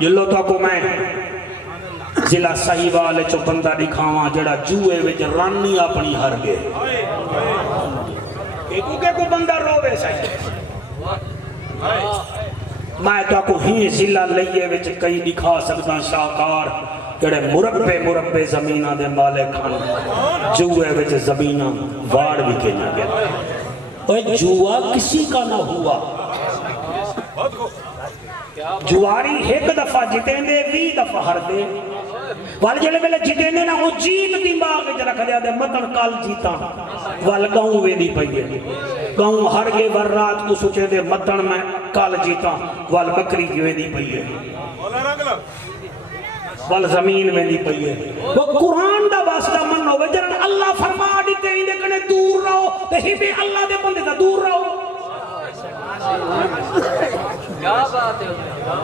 جلو تو کو میں ضلع صحیحوال چو بندہ دکھاواں جڑا جوئے وچ رانی اپنی ہر گئے ایکو کہ کو بندہ روے صحیح میں تو کو ہی ضلع لئیے وچ کئی دکھا سکتا شاہکار جڑے مربے زمینہ دے مالک کھان جوئے وچ زمینہ وار بھی کہنا گیا اوہ جوا کسی کا نہ ہوا جواری ایک دفعہ جتیں دے 20 دفعہ ہر دے وال جلے ملے جتیں دے نا وہ جیت دماغ میں جرکھ دیا دے مطن کال جیتا وال گاؤں وے دی پئیے گاؤں ہر گے ور رات کو سوچے دے مطن میں کال جیتا وال بکری وے دی پئیے وال زمین میں دی پئیے وہ قرآن دا واسطہ من ہو جرن اللہ فرما دیتے ہی دے کنے دور رہو تے ہی بھی اللہ دے بندے دا دور رہو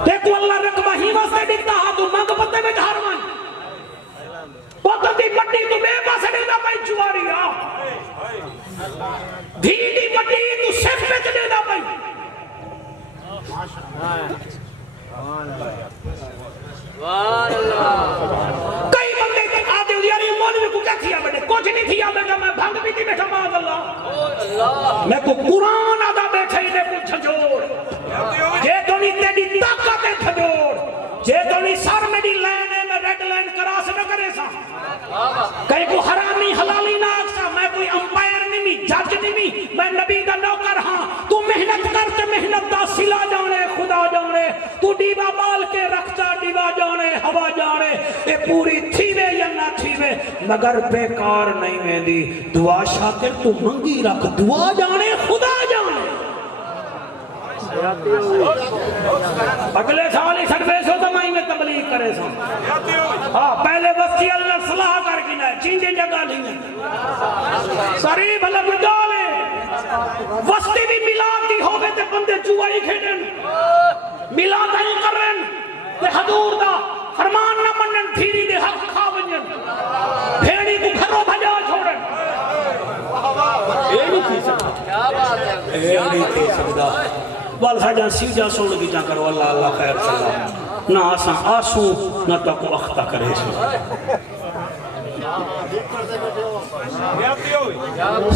دیکھو اللہ رقبہ ہی واسطے دیکھتا ہاں تو مانگ پتے میں جھار مان پتہ دی مٹی تو بے پاسے دیتا پائی چواری آ دھی دی مٹی تو سیف میں دیتا پائی کئی بندے آدھے ہو یاری مولوی کو کیا تھیا بیٹے کچھ نہیں تھیا بیٹا میں بھنگ بھی تھی بیٹا ماذ اللہ میں کو قرآن آدھا بیٹھا ہی نے کو چھجوڑ جے تو نہیں تیری طاقت چھجوڑ جے تو نہیں سر میں دی لینے میں ریڈ لائن کراس نہ کرے سا کہیں کو حرامی حلالی نہ آکسا میں کوئی امپائر نہیں بھی جج نہیں بھی میں نبی دا نوکر ہاں تو محنت کرتے محنت دا سلا جانے خدا جانے تو ڈیبا بال کے رکھتا ڈیبا جانے ہوا جانے اے پوری تھیوے یا نہ تھیوے مگر بیکار نہیں میں دی دعا شاکر تو منگی رکھ دعا جانے خدا جانے اگلے سال ہی سکتے سو تو میں تبلیغ کرے سو ہاں پہلے بستی اللہ صلاح کر کی نہ چینجے جگہ نہیں سری بھلا بجالے وستی بھی ملاد دی ہوگے تے بندے چوہائی کھیڑن ملاد نہیں کرن تے حضور دا فرمان نہ منن تھیری دے حق کھا ونجن بھیڑی کو گھروں بھجا چھوڑن اے نہیں تھی سکتا اے نہیں تھی سکتا وال ساجان سیجا سوڑ کی جا کرو اللہ اللہ خیر صلاح نہ آساں آسو نہ تو کو اختہ کرے سو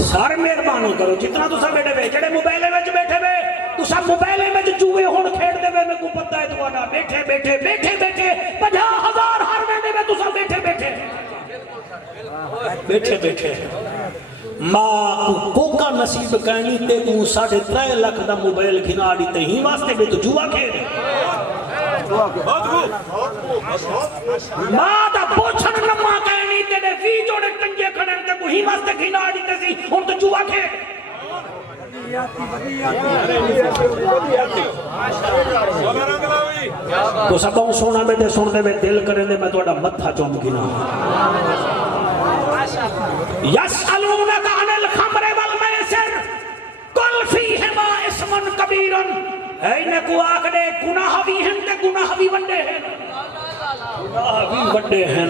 سار مہربانی کرو جتنا تو سب بیٹھے بے جڑے موبائلے میں بیٹھے بے تو سب موبائلے میں جوئے ہون کھیڑ دے بے میں کو پتہ ہے تو آنا بیٹھے بیٹھے بیٹھے بیٹھے 50,000 ہر میں دے بے تو سب بیٹھے بیٹھے بیٹھے بیٹھے ماں کو کوکا نصیب کہنی تے تو 3.5 لاکھ دا موبائل گھنا دیتے ہی واسطے بے تو جوا کھیڑ ماں دا پوچھن نمہ کہنی تے دے وی جوڑے ٹنگے کھڑن تے کو ہی واسطے گھنا دیتے سی ان تو جوا کھیڑ تو سب سونا بیٹے سن دے بے دل کریں دے میں تو اڈا متھا چوم گنا یسألونک عن الخمر والمیسر قل فیہما اسم کبیر اینے کو آکھ دے گناہ بھی ہیں تے گناہ بھی بندے ہیں گناہ بھی بندے ہیں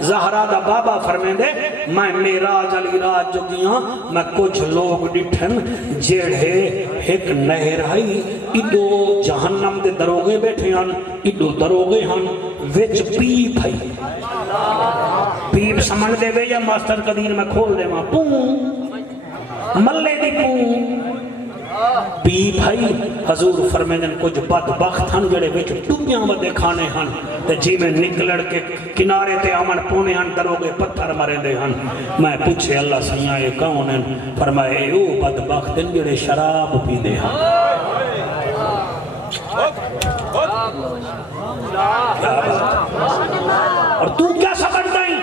زہرہ دا بابا فرمیں دے میں میراج علی راج جو گیاں میں کچھ لوگ ڈٹھن جیڑے ایک نہر آئی ایڈو جہنم دے دروگے بیٹھے ہن ایڈو دروگے ہن وچ پیپ ہے پیپ سمجھ دے وے یا ماسٹر قدیر میں کھول دے ماں پوں ملے دی پوں پیپ ہے حضور فرمیدن کچھ بدبخت ہن جڑے وچ ٹوپیاں ودے کھانے ہن تے جی میں نکلڑ کے کنارے تے آمن پونے ہن دروگے پتھر مرے دے ہن میں پوچھے اللہ سیاں اے کون ہیں فرمائے او بدبخت ہیں جڑے شراب پی دے ہن اور تو کیا سمجھتا ہی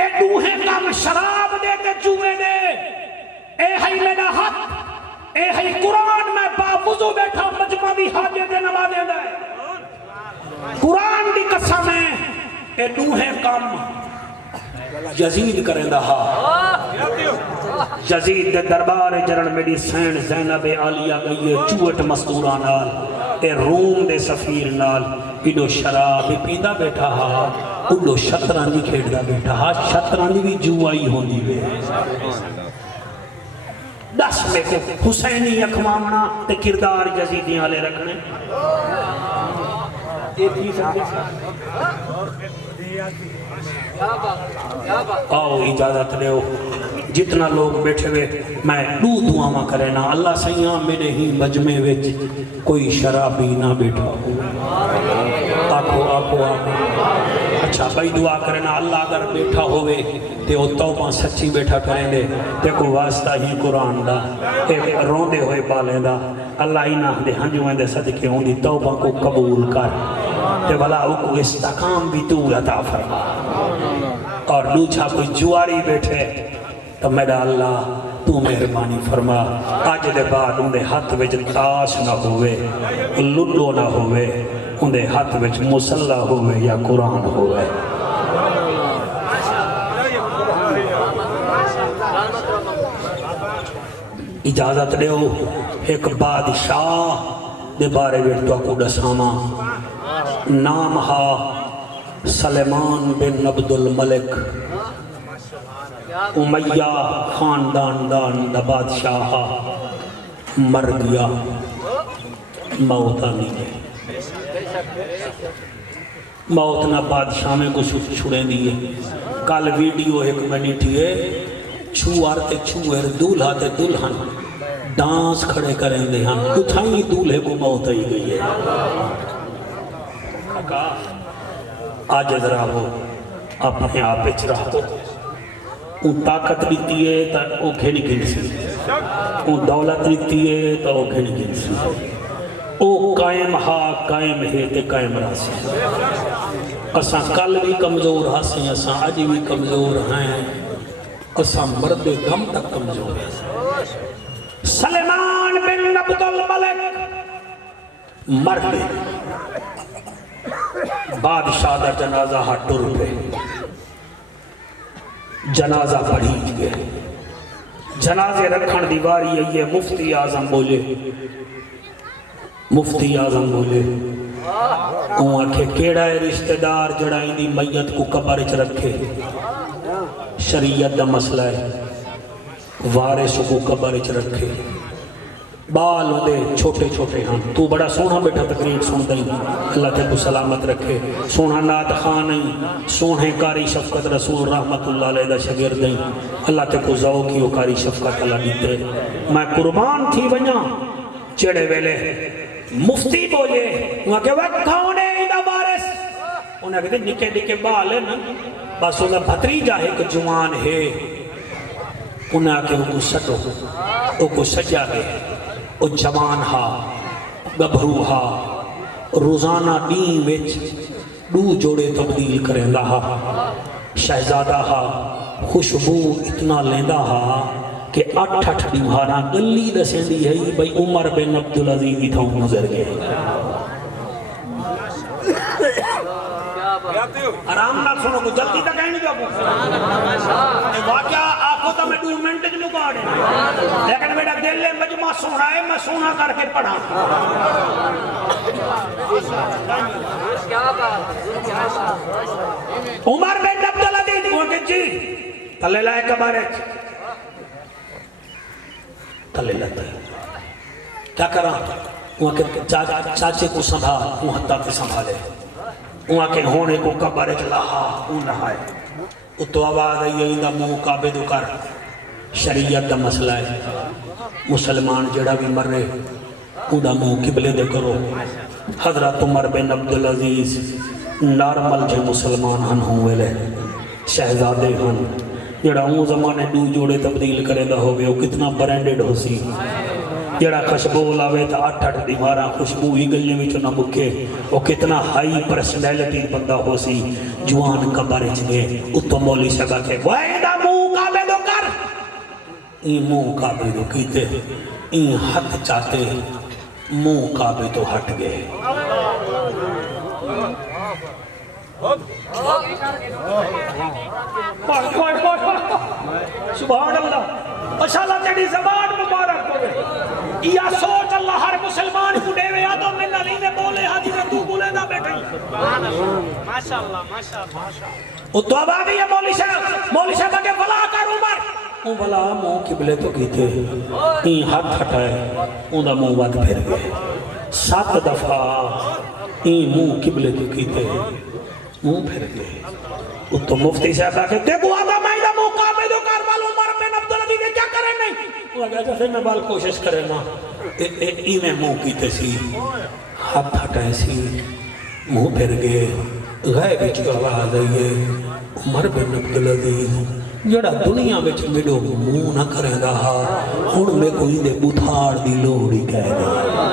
اے دوہیں کام شراب دے تے چوہے دے اے ہے میرا حق اے ہے قرآن میں باوضو بیٹھا مجمع بھی حاجے دے نمازے دے قرآن دی قسم ہے اے دوہیں کام یزید کریں دہا یزید دے دربار جرن میری سین زینب عالیہ گئی چوٹ مستوران نال اے روم دے سفیر نال ایڈو شراب پیدا بیٹھا ہا اڈو شطرانی کھیڑ دا بیٹھا ہا شطرانی بھی جوائی ہوندی وے 10 میں کو حسینی اکمامنا تے کردار یزیدیاں لے رکھنے آؤ اجازت دیو جتنا لوگ بیٹھے ہوئے میں دو دعاواں کرے نا اللہ سیاں میرے ہی مجمع وچ کوئی شرابی نہ بیٹھا ہو آکھو آکھو آکھو اچھا بھائی دعا کرے نا اللہ اگر بیٹھا ہوئے تے وہ توبہ سچی بیٹھا کریں دے تے کو واسطہ ہی قرآن دا ایک روندے ہوئے پالے دا اللہ ہی نہ دے ہنجویں دے صدقے ہوں دی توبہ کو قبول کر تے بلا کو استقام بھی تو عطا فرما اور دوچھا کوئی جواری بیٹھے تو میرا اللہ تو مہربانی فرما آج دے بعد ان دے ہاتھ وچ تاش نہ ہوئے لڈو نہ ہوئے ان دے ہاتھ وچ مسلح ہوئے یا قرآن ہوئے اجازت دیو ایک بادشاہ دے بارے وچ تو کو دساواں نام ہا سلیمان بن عبد الملک امیہ خاندان دا بادشاہ مر گیا موت آنی گئے موت نہ بادشاہ میں کچھ چھڑے دیئے کل ویڈیو ایک منٹ ہے چھوار تے چھوار دولہا تے دلہن ڈانس کھڑے کریں دے ہن کتھائی دولہے کو موت آئی گئی ہے آج ذرا ہو اپنے آپ اچھ رہا ہو ان طاقت لیتی ہے تا وہ گھنی گھن سی ان دولت لیتی ہے تا وہ گھنی گھن سی او قائم ہا قائم ہے تے قائم راسی اساں کل بھی کمزور ہاسیں اساں آج بھی کمزور ہیں اساں مرد غم تک کمزور ہیں سلیمان بن عبد الملک مرد بادشاہ دا جنازہ ہٹر پہ جنازہ پڑھی گئے جنازے رکھن دیواری یہ مفتی اعظم بولے مفتی اعظم بولے وہ آکھے کیڑا ہے رشتہ دار جڑائیں دی میت کو قبر چ رکھے شریعت دا مسئلہ ہے وارث کو قبر چ رکھے بال دے چھوٹے چھوٹے ہاں تو بڑا سونا بیٹھا تقریر سن دیں اللہ تے کو سلامت رکھے سونا نات خان نہیں سونے کاری شفقت رسول رحمت اللہ علیہ دا شگیر دیں اللہ تے کو ذوقی و کاری شفقت اللہ دیتے میں قربان تھی بنیا چڑے ویلے مفتی بولے وہاں کہ وقت کھاؤنے ایدہ وارث انہیں کہتے نکے نکے بال ہے نا بس انہیں بھتریجہ ہے کہ جوان ہے انہیں آکے وہ کو سٹو وہ کو سجا گئے او جوان ہا گبھرو ہا روزانہ دین وچ دو جوڑے تبدیل کریں لہا شہزادہ ہا خوشبو اتنا لیندہ ہا کہ 8 دیوارہ گلی دسیں دی ہے بھئی عمر بن عبدالعزیز ہی تھا نظر گئے آرام نہ سنو کو جلدی تک کہیں نہیں جاؤں واقعہ آپ کو تو میں 2 منٹ جنو کاڑے لیکن میرا دل لے مجمع سونا ہے میں سونا کر کے پڑھا عمر بن عبدالعزیز وہ کہ جی تلے لائے کبارے تلے لیتا ہے کیا کرا وہ کہ چاچے کو سنبھال وہ حتیٰ تے سنبھالے وہاں کے ہونے کو قبر چلاہا اون رہا ہے وہ تو آواز آئی ہے اندہ منہ کعبے دو کر شریعت دا مسئلہ ہے مسلمان جڑا بھی مر رہے اندہ منہ قبلے دے کرو حضرت عمر بن عبدالعزیز نارمل جے مسلمان ہن ہوئے لے شہزادے ہن جڑا اون زمانے 2 جوڑے تبدیل کرے دا ہوئے وہ کتنا برینڈڈ ہو سی جڑا خوشبو لاوے تھا 8 دیوارہ خوشبو ہی گلنے میں چنا مکے وہ کتنا ہائی پرسنیلٹی بندہ ہو سی جوان قبر چگے اتو مولی سگا کے وائدہ منہ کعبے دو کر این منہ کعبے دو کیتے این ہاتھ چاہتے منہ کعبے تو ہٹ گئے سبحان اللہ اشالہ تیری زبان مبارک ہوئے یا سوچ اللہ ہر مسلمان کو دے وے آدم میں نلی نے بولے حاجی میں تو بولے نہ بیٹھے ماشاءاللہ وہ تو اب آگئی ہے مولی صاحب کے بلا کر عمر وہ بلا منہ قبلے تو کی تھے این ہاتھ ہٹائے اندہ منہ بات پھر گئے 7 دفعہ این منہ قبلے تو کیتے منہ پھر گئے تو مفتی صاحب آکے دیکھو آدھا میں دا موقع میں دو کاربال عمر بن عبدالعزیز کیا کریں نہیں وہ کہا جیسے میں بال کوشش کرے نا ایمیں منہ کیتے سی ہاتھ ہٹائے سی منہ پھر گئے غیب اچھو آواز آئیے عمر بن عبدالعزیز جڑا دنیا بچ میڈو منہ نہ کریں دا ہون میں کوئی دے بتھاڑ دی لوڑی کہہ دے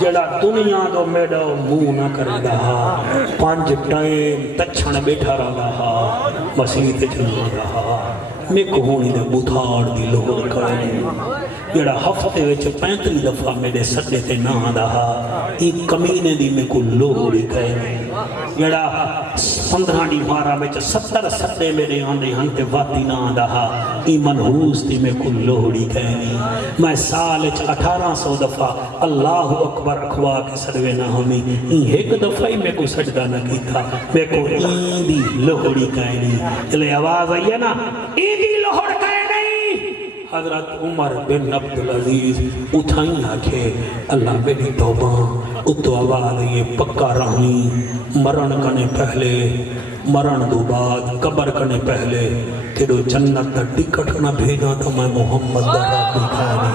جڑا دنیا دو میڈا منہ نہ کرے رہا 5 ٹائم تچھن بیٹھا رہا مسیح تے چلا رہا میں کو ہونی دے بتھاڑ دی لوڑ کرے جڑا ہفتے وچ 35 دفعہ میرے سٹے تے نہ رہا ایک کمینے دی میں کو لوڑ کرے جڑا 15 دی مارا وچ 70 سٹے میرے آندے ہن تے واتی نہ رہا ای منحوس دی میں کو لوڑی کہنی میں سال وچ 1800 دفعہ اللہ اکبر اخوا کے سڑوے نہ ہونی ایک دفعہ ہی میں کو سجدہ نہ کی تھا میں کو این دی لوڑی کہنی چلے آواز آئی ہے نا این دی لوڑ کہنی حضرت عمر بن عبدالعزیز اٹھائیں آکھے اللہ میری توبہ اتو آواز یہ پکا رہنی مرن کنے پہلے مرن دو بعد قبر کنے پہلے تیرو جنت دا ٹکٹ نہ بھیجا تو میں محمد دا رب دکھانی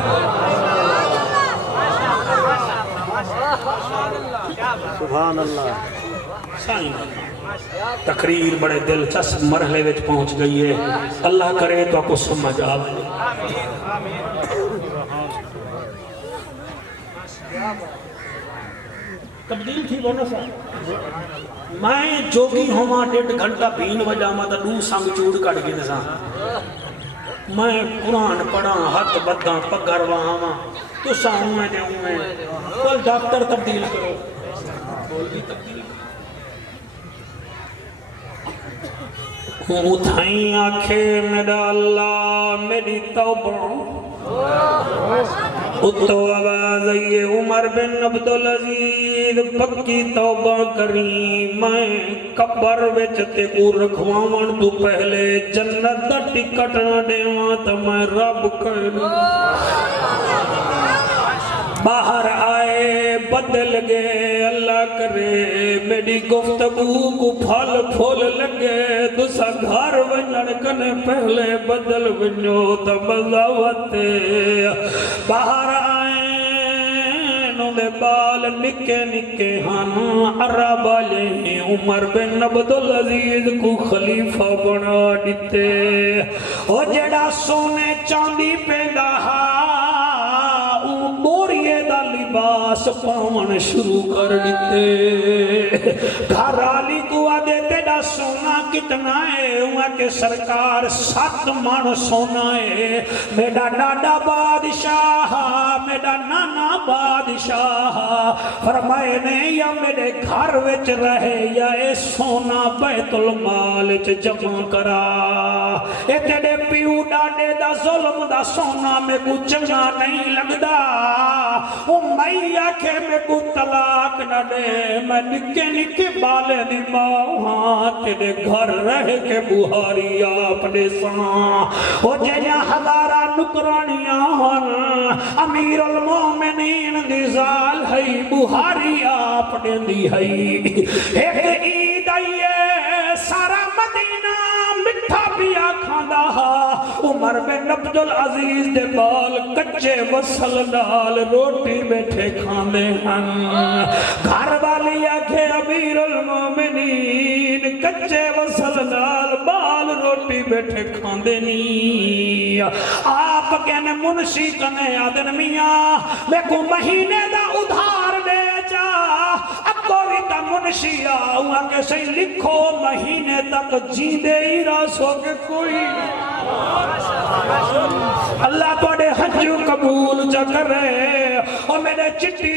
سبحان اللہ سائن تقریر بڑے دلچسپ مرحلے وچ پہنچ گئی ہے اللہ کرے تو آپ کو سمجھ آوے تبدیل تھی بونا سا میں جوگی ہوا 1.5 گھنٹہ بین وجہ ماتا 2 سنگ چوڑ کٹ گئے نسا میں قرآن پڑھا ہاتھ بدھا پگھر وہاں تو ساہوں میں دے ہوں میں کل ڈاکٹر تبدیل کرو بول بھی تبدیل اٹھائیں آنکھیں میرا اللہ میری توبہ اتو آواز آئیے عمر بن عبدالعزیز پکی توبہ کریں میں قبر وچتے کو رکھواں تو پہلے جنت دا ٹکٹ نہ دیواں تو میں رب کروں باہر آئے بدل گئے اللہ کرے میری گفتگو کو پھل پھول لگے دوسا گھر ونجن کنے پہلے بدل ونجو تا مزاوتے باہر آئے نو دے بال نکے نکے ہن عرب والے عمر بن عبدالعزیز کو خلیفہ بنا دیتے او جڑا سونے چاندی پیدا موریے دا لباس پاون شروع کر دیتے گھر آلی کو آدھے تیڑا سونا کتنا ہے ہوا کہ سرکار 7 من سونا ہے میرا ڈاڈا بادشاہ میرا نانا بادشاہ فرمائے نے یا میرے گھر وچ رہے یا اے سونا بیت المال وچ جمع کرا اے تیڑے پیو ڈاڈے دا ظلم دا سونا میں کو چنگا نہیں لگدا او میں آکھے میں کو طلاق نہ دے میں نکے نکے بالے دی ماں تیرے گھر رہ کے بہاری اپنے ساں او جنیا ہزارہ نکرانیاں ہن امیر المومنین دی زال ہے بہاری اپنے دی ہے ایک عید آئیے سارا مدینہ مٹھا پیا کھاندہ عمر بن عبدالعزیز دے بال کچے وصل نال روٹی بیٹھے کھانے ہن گھر والی آکھے امیر المومنین کچے وصل نال بال روٹی بیٹھے کھاندے نہیں آپ کہنے منشی کنے آدن میاں میں کو مہینے دا ادھار دے جا کوئی تا منشی آؤں کہ صحیح لکھو مہینے تک جیندے ہی راسو کے کوئی اللہ تو حج قبول جا کرے اور میرے چٹی